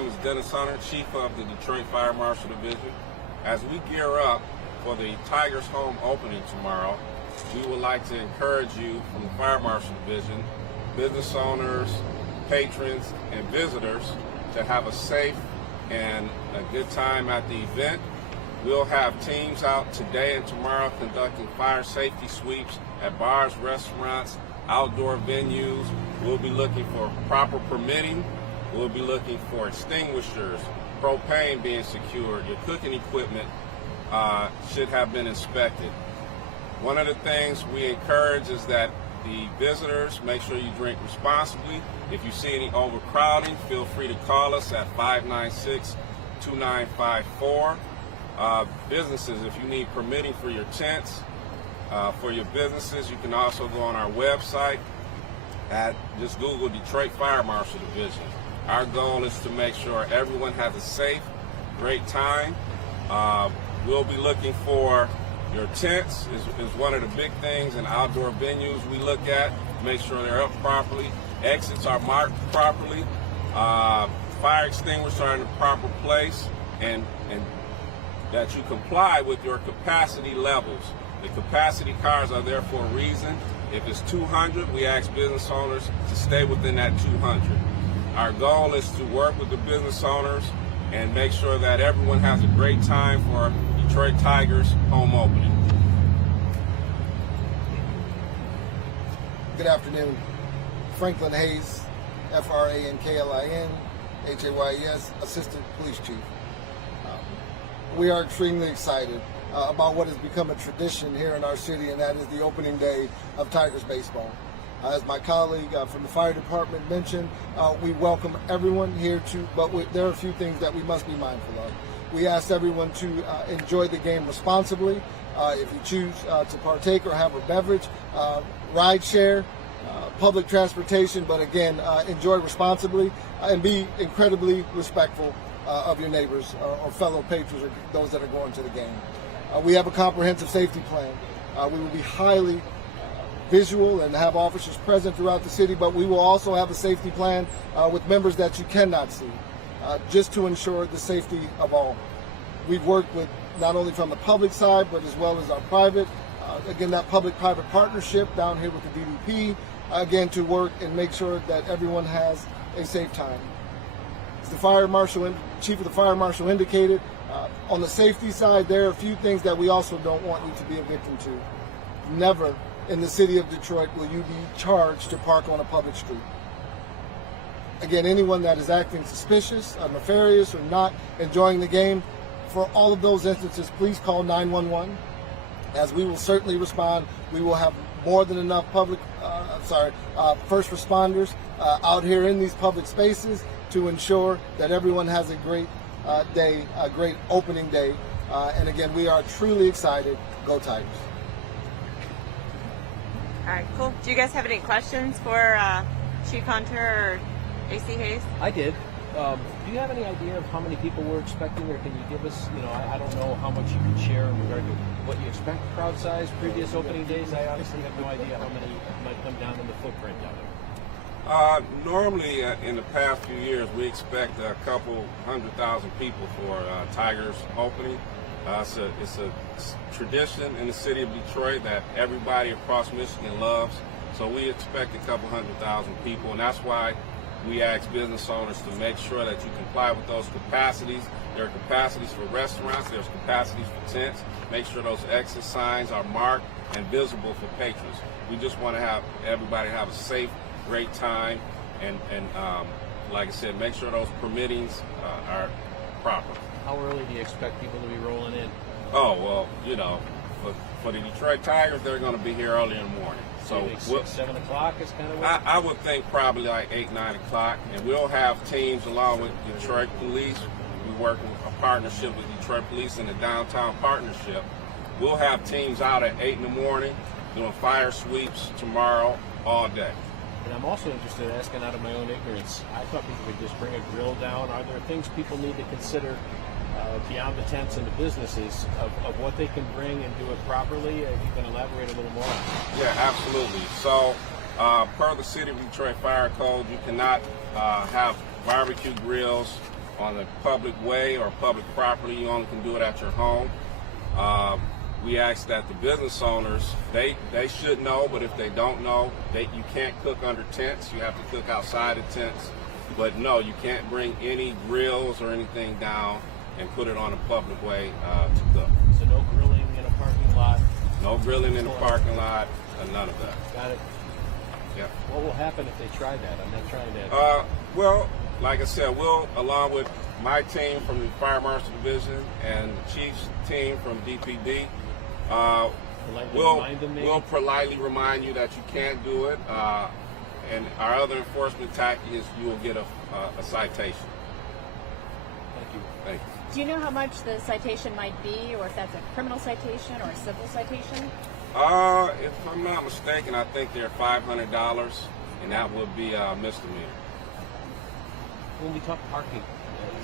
name is Dennis Hunter, Chief of the Detroit Fire Marshal Division. As we gear up for the Tigers home opening tomorrow, we would like to encourage you from the Fire Marshal Division, business owners, patrons, and visitors to have a safe and a good time at the event. We'll have teams out today and tomorrow conducting fire safety sweeps at bars, restaurants, outdoor venues. We'll be looking for proper permitting. We'll be looking for extinguishers, propane being secured. Your cooking equipment should have been inspected. One of the things we encourage is that the visitors make sure you drink responsibly. If you see any overcrowding, feel free to call us at 596-2954. Businesses, if you need permitting for your tents, for your businesses, you can also go on our website at just Google Detroit Fire Marshal Division. Our goal is to make sure everyone has a safe, great time. We'll be looking for your tents is one of the big things in outdoor venues we look at. Make sure they're up properly. Exits are marked properly. Fire extinguishers are in the proper place, and that you comply with your capacity levels. The capacity cars are there for a reason. If it's 200, we ask business owners to stay within that 200. Our goal is to work with the business owners and make sure that everyone has a great time for Detroit Tigers home opening. Good afternoon. Franklin Hayes, Franklin Hayes, Assistant Police Chief. We are extremely excited about what has become a tradition here in our city, and that is the opening day of Tigers baseball. As my colleague from the fire department mentioned, we welcome everyone here but there are a few things that we must be mindful of. We ask everyone to enjoy the game responsibly. If you choose to partake or have a beverage, ride share, public transportation, but again, enjoy responsibly and be incredibly respectful of your neighbors or fellow patrons or those that are going to the game. We have a comprehensive safety plan. We will be highly visual and have officers present throughout the city, but we will also have a safety plan with members that you cannot see, just to ensure the safety of all. We've worked with not only from the public side, but as well as our private, again, that public-private partnership down here with the DDP, again, to work and make sure that everyone has a safe time. As the Fire Marshal, Chief of the Fire Marshal indicated, on the safety side, there are a few things that we also don't want you to be a victim to. Never in the city of Detroit will you be charged to park on a public street. Again, anyone that is acting suspicious, or nefarious, or not enjoying the game, for all of those instances, please call 911. As we will certainly respond, we will have more than enough first responders out here in these public spaces to ensure that everyone has a great day, a great opening day. And again, we are truly excited. Go Tigers. All right, cool. Do you guys have any questions for Chief Hunter or AC Hayes? I did. Do you have any idea of how many people we're expecting, or can you give us, I don't know how much you can share in regard to what you expect crowd size, previous opening days? I honestly have no idea how many might come down in the footprint down there. Normally, in the past few years, we expect a couple 100,000 people for Tigers opening. It's a tradition in the city of Detroit that everybody across Michigan loves. So we expect a couple 100,000 people, and that's why we ask business owners to make sure that you comply with those capacities. There are capacities for restaurants, there's capacities for tents. Make sure those exit signs are marked and visible for patrons. We just want to have everybody have a safe, great time, and like I said, make sure those permittings are proper. How early do you expect people to be rolling in? Oh, well, for the Detroit Tigers, they're going to be here early in the morning. So 6, 7 o'clock is kind of what? I would think probably like 8, 9 o'clock. And we'll have teams along with Detroit Police. We work with a partnership with Detroit Police and the Downtown Partnership. We'll have teams out at 8 in the morning doing fire sweeps tomorrow all day. And I'm also interested in asking out of my own ignorance. I thought people could just bring a grill down. Are there things people need to consider beyond the tents and the businesses of what they can bring and do it properly? If you can elaborate a little more. Yeah, absolutely. So per the City of Detroit Fire Code, you cannot have barbecue grills on a public way or public property. You only can do it at your home. We ask that the business owners, they should know, but if they don't know, you can't cook under tents. You have to cook outside of tents. But no, you can't bring any grills or anything down and put it on a public way to cook. So no grilling in a parking lot? No grilling in the parking lot, none of that. Got it. Yeah. What will happen if they try that? I'm not trying to... Well, like I said, we'll, along with my team from the Fire Marshal Division and the Chief's team from DPD, we'll politely remind you that you can't do it. And our other enforcement tactic is you will get a citation. Thank you. Thank you. Do you know how much the citation might be, or if that's a criminal citation or a civil citation? If I'm not mistaken, I think they're $500, and that would be a misdemeanor. When we talk parking,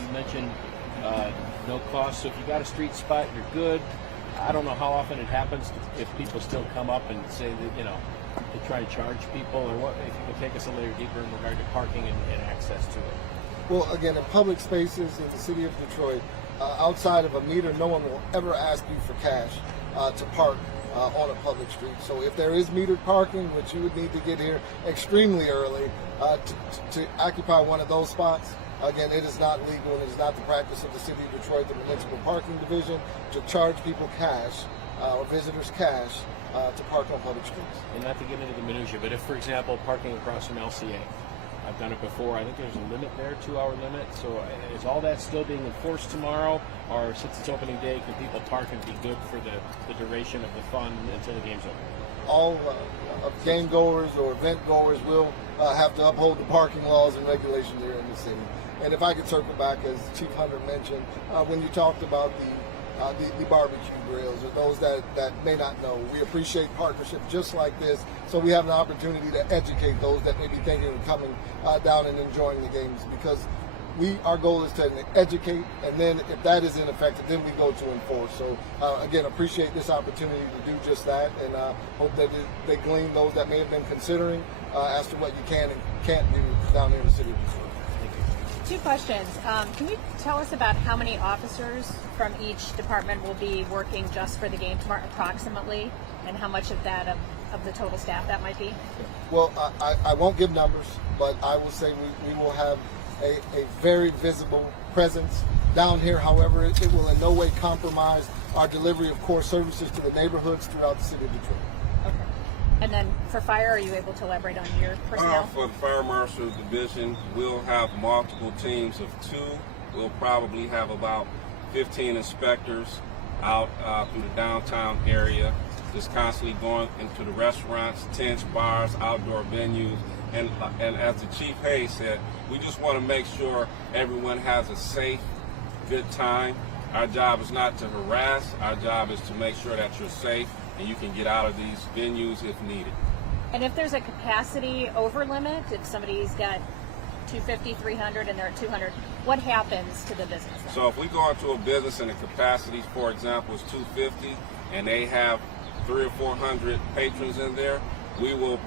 you mentioned no cost. So if you got a street spot, you're good. I don't know how often it happens if people still come up and say that, they try to charge people, or what. If you could take us a layer deeper in regard to parking and access to it. Well, again, in public spaces in the city of Detroit, outside of a meter, no one will ever ask you for cash to park on a public street. So if there is metered parking, which you would need to get here extremely early to occupy one of those spots, again, it is not legal, and it is not the practice of the city of Detroit, the municipal parking division, to charge people cash or visitors cash to park on public streets. And not to get into the minutia, but if, for example, parking across from LCA, I've done it before. I think there's a limit there, 2-hour limit. So is all that still being enforced tomorrow, or since it's opening day, can people park and be good for the duration of the fun until the game's over? All game goers or event goers will have to uphold the parking laws and regulations here in the city. And if I could circle back, as Chief Hunter mentioned, when you talked about the barbecue grills, or those that may not know, we appreciate partnerships just like this, so we have an opportunity to educate those that may be thinking of coming down and enjoying the games, because our goal is to educate, and then if that is ineffective, then we go to enforce. So again, appreciate this opportunity to do just that, and hope that they glean those that may have been considering as to what you can and can't do down here in the city of Detroit. Two questions. Can you tell us about how many officers from each department will be working just for the game tomorrow, approximately, and how much of that of the total staff that might be? Well, I won't give numbers, but I will say we will have a very visible presence down here. However, it will in no way compromise our delivery of core services to the neighborhoods throughout the city of Detroit. Okay. And then for fire, are you able to elaborate on your personnel? For the Fire Marshal Division, we'll have multiple teams of 2. We'll probably have about 15 inspectors out through the downtown area, just constantly going into the restaurants, tents, bars, outdoor venues. And as the Chief Hayes said, we just want to make sure everyone has a safe, good time. Our job is not to harass. Our job is to make sure that you're safe and you can get out of these venues if needed. And if there's a capacity over limit, if somebody's got 250, 300, and they're at 200, what happens to the business? So if we go into a business and the capacity, for example, is 250, and they have 300 or 400 patrons in there, we will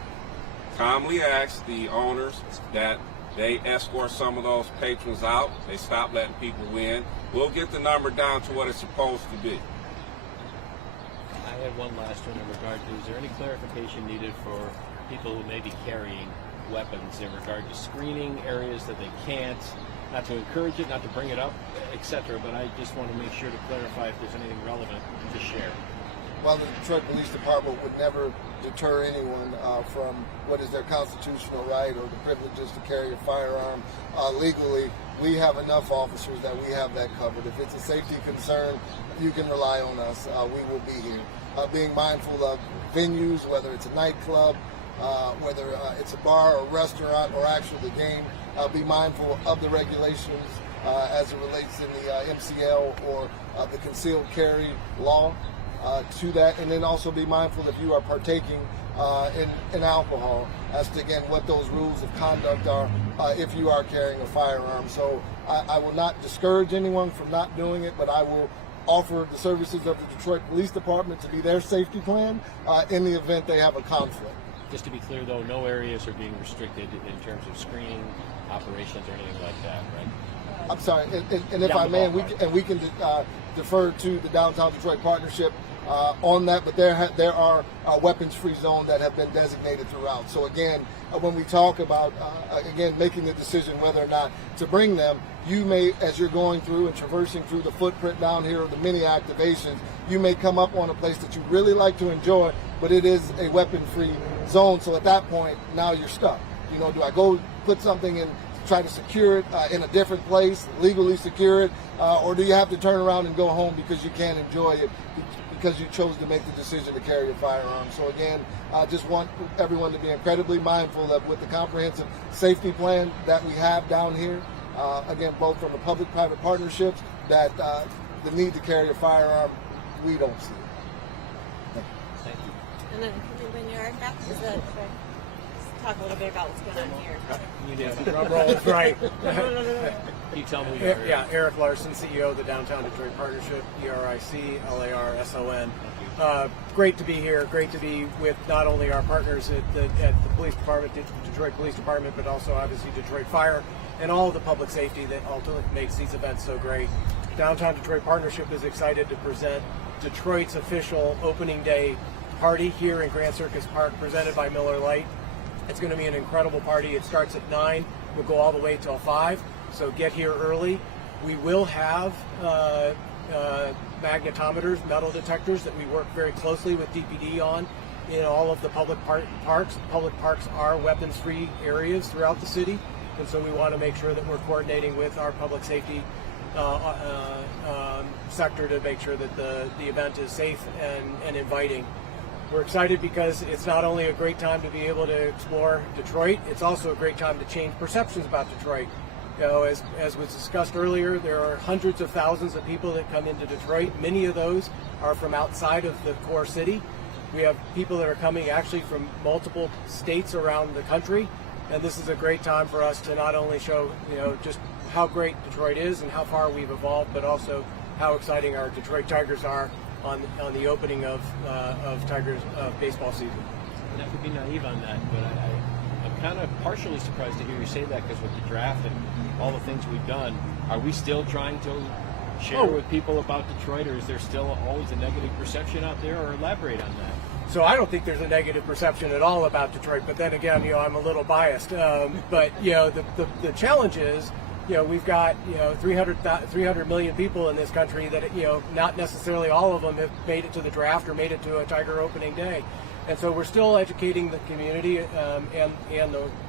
calmly ask the owners that they escort some of those patrons out. They stop letting people in. We'll get the number down to what it's supposed to be. I had one last one in regard to, is there any clarification needed for people who may be carrying weapons in regard to screening areas that they can't, not to encourage it, not to bring it up, etc., but I just want to make sure to clarify if there's anything relevant to share. Well, the Detroit Police Department would never deter anyone from what is their constitutional right or the privileges to carry a firearm legally. We have enough officers that we have that covered. If it's a safety concern, you can rely on us. We will be here. Being mindful of venues, whether it's a nightclub, whether it's a bar or restaurant or actually the game, be mindful of the regulations as it relates in the MCL or the concealed carry law. To that, and then also be mindful if you are partaking in alcohol as to, again, what those rules of conduct are if you are carrying a firearm. So I will not discourage anyone from not doing it, but I will offer the services of the Detroit Police Department to be their safety plan in the event they have a conflict. Just to be clear, though, no areas are being restricted in terms of screening operations or anything like that, right? I'm sorry, and if I may, we can defer to the Downtown Detroit Partnership on that, but there are weapons-free zones that have been designated throughout. So again, when we talk about again making the decision whether or not to bring them, you may, as you're going through and traversing through the footprint down here of the mini activations, you may come up on a place that you really like to enjoy, but it is a weapon-free zone. So at that point, now you're stuck. You know, do I go put something in, try to secure it in a different place, legally secure it, or do you have to turn around and go home because you can't enjoy it because you chose to make the decision to carry a firearm? So again, I just want everyone to be incredibly mindful that with the comprehensive safety plan that we have down here, again, both from the public-private partnerships, that the need to carry a firearm, we don't see it. Thank you. And then when you're back to the talk a little bit about what's going on here. You did. Drum roll, right. You tell me. Yeah, Eric Larson, CEO of the Downtown Detroit Partnership, ERIC-LARSON. Great to be here. Great to be with not only our partners at the police department, Detroit Police Department, but also obviously Detroit Fire and all of the public safety that ultimately makes these events so great. Downtown Detroit Partnership is excited to present Detroit's official opening day party here in Grand Circus Park, presented by Miller Lite. It's going to be an incredible party. It starts at 9. We'll go all the way till 5. So get here early. We will have magnetometers, metal detectors that we work very closely with DPD on in all of the public parks. Public parks are weapons-free areas throughout the city, and so we want to make sure that we're coordinating with our public safety sector to make sure that the event is safe and inviting. We're excited because it's not only a great time to be able to explore Detroit, it's also a great time to change perceptions about Detroit. You know, as was discussed earlier, there are hundreds of thousands of people that come into Detroit. Many of those are from outside of the core city. We have people that are coming actually from multiple states around the country, and this is a great time for us to not only show, you know, just how great Detroit is and how far we've evolved, but also how exciting our Detroit Tigers are on the opening of Tigers baseball season. Not to be naive on that, but I'm kind of partially surprised to hear you say that, because with the draft and all the things we've done, are we still trying to share with people about Detroit, or is there still always a negative perception out there, or elaborate on that? So I don't think there's a negative perception at all about Detroit, but then again, you know, I'm a little biased. But, you know, the challenge is, you know, we've got, you know, 300 million people in this country that, you know, not necessarily all of them have made it to the draft or made it to a Tiger opening day. And so we're still educating the community and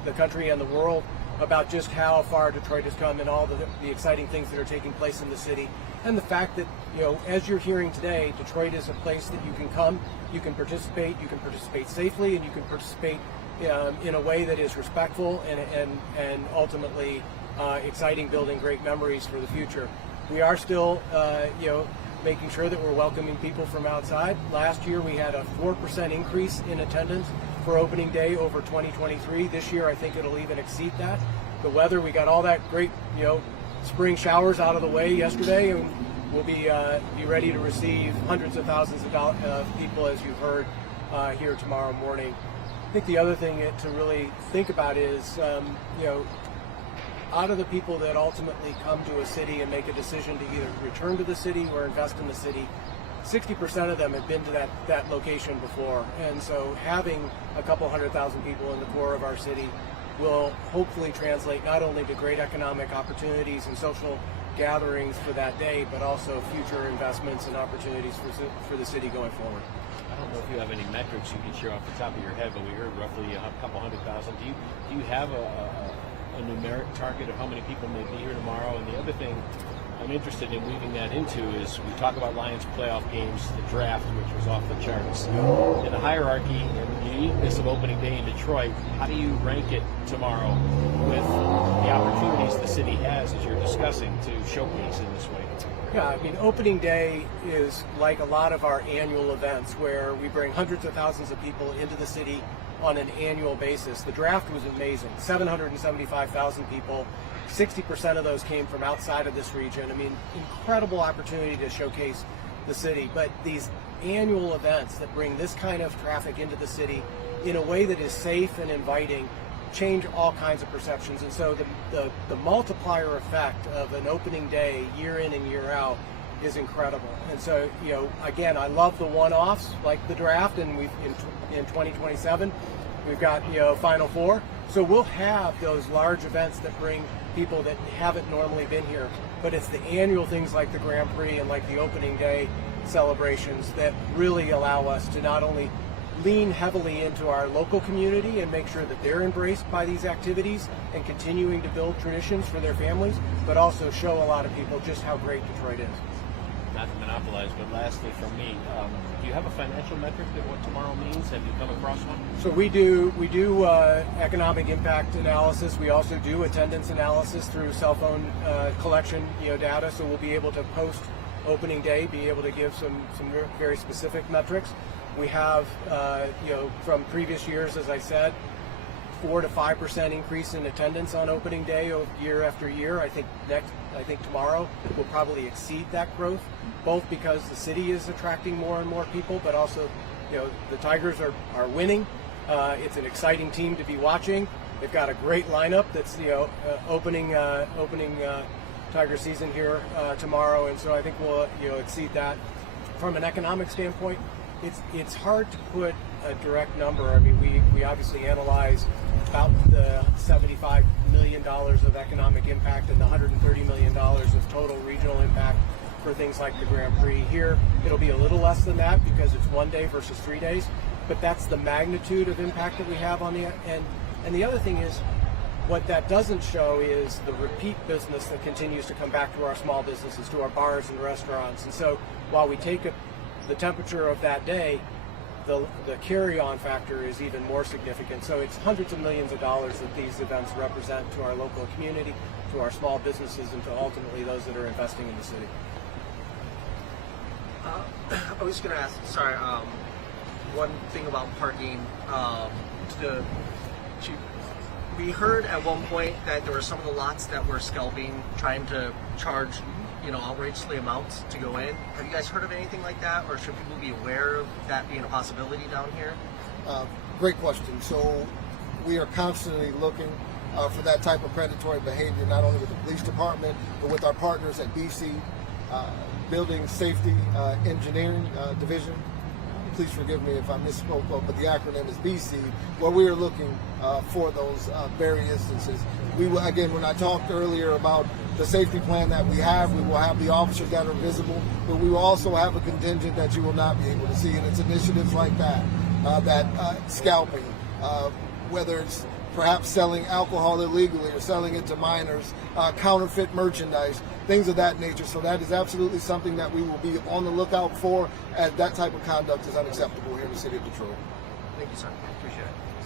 the country and the world about just how far Detroit has come and all the exciting things that are taking place in the city. And the fact that, you know, as you're hearing today, Detroit is a place that you can come, you can participate safely, and you can participate in a way that is respectful and ultimately exciting, building great memories for the future. We are still, you know, making sure that we're welcoming people from outside. Last year we had a 4% increase in attendance for opening day over 2023. This year I think it'll even exceed that. The weather, we got all that great, you know, spring showers out of the way yesterday, and we'll be ready to receive hundreds of thousands of people, as you've heard, here tomorrow morning. I think the other thing to really think about is, you know, out of the people that ultimately come to a city and make a decision to either return to the city or invest in the city, 60% of them have been to that location before. And so having a couple 100,000 people in the core of our city will hopefully translate not only to great economic opportunities and social gatherings for that day, but also future investments and opportunities for the city going forward. I don't know if you have any metrics you can share off the top of your head, but we heard roughly a couple 100,000. Do you have a numeric target of how many people may be here tomorrow? And the other thing I'm interested in weaving that into is, we talk about Lions playoff games, the draft, which was off the charts. In the hierarchy and the uniqueness of opening day in Detroit, how do you rank it tomorrow with the opportunities the city has, as you're discussing, to showcase in this way? Yeah, I mean, opening day is like a lot of our annual events where we bring hundreds of thousands of people into the city on an annual basis. The draft was amazing, 775,000 people. 60% of those came from outside of this region. I mean, incredible opportunity to showcase the city. But these annual events that bring this kind of traffic into the city in a way that is safe and inviting change all kinds of perceptions. And so the multiplier effect of an opening day year in and year out is incredible. And so, again, I love the one-offs like the draft, and we've in 2027 we've got Final Four. So we'll have those large events that bring people that haven't normally been here. But it's the annual things like the Grand Prix and like the opening day celebrations that really allow us to not only lean heavily into our local community and make sure that they're embraced by these activities and continuing to build traditions for their families, but also show a lot of people just how great Detroit is. Not to monopolize, but lastly from me, do you have a financial metric that what tomorrow means? Have you come across one? So we do economic impact analysis. We also do attendance analysis through cell phone collection data. So we'll be able to post opening day, be able to give some very specific metrics. We have from previous years, as I said, 4 to 5% increase in attendance on opening day year after year. I think tomorrow will probably exceed that growth, both because the city is attracting more and more people, but also the Tigers are winning. It's an exciting team to be watching. They've got a great lineup that's opening Tiger season here tomorrow, and so I think we'll exceed that. From an economic standpoint, it's hard to put a direct number. I mean, we obviously analyze about the $75 million of economic impact and the $130 million of total regional impact for things like the Grand Prix. Here, it'll be a little less than that because it's 1 day versus 3 days, but that's the magnitude of impact that we have on the end. And the other thing is, what that doesn't show is the repeat business that continues to come back to our small businesses, to our bars and restaurants. And so while we take the temperature of that day, the carry-on factor is even more significant. So it's hundreds of millions of dollars that these events represent to our local community, to our small businesses, and to ultimately those that are investing in the city. I was going to ask, sorry, one thing about parking. We heard at one point that there were some of the lots that were scalping, trying to charge outrageously amounts to go in. Have you guys heard of anything like that, or should people be aware of that being a possibility down here? Great question. So we are constantly looking for that type of predatory behavior, not only with the police department, but with our partners at BC Building Safety Engineering Division. Please forgive me if I misspoke, but the acronym is BC, where we are looking for those very instances. We will, again, when I talked earlier about the safety plan that we have, we will have the officers that are visible, but we will also have a contingent that you will not be able to see, and it's initiatives like that, scalping, whether it's perhaps selling alcohol illegally or selling it to minors, counterfeit merchandise, things of that nature. So that is absolutely something that we will be on the lookout for, as that type of conduct is unacceptable here in the city of Detroit. Thank you, sir. Appreciate it.